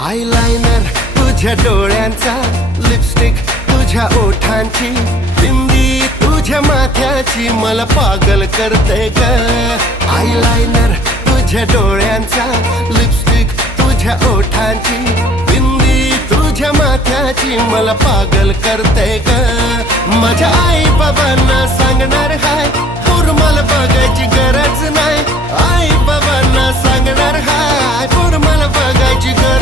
Eyeliner तुझ्या डोळ्यांचा, lipstick तुझ्या ओठांची, बिंदी तुझ्या माथ्याची मला पागल करते ग. आयलाइनर तुझ्या डोळ्यांचा, लिपस्टिक तुझ्या ओठांची, बिंदी तुझ्या माथ्याची मला पागल करते ग. माझ्या आई बाबांना सांगणार हाय, पूर मला बघायची गरज नाही. आई बाबांना सांगणार हाय, पूर मला बघायची गरज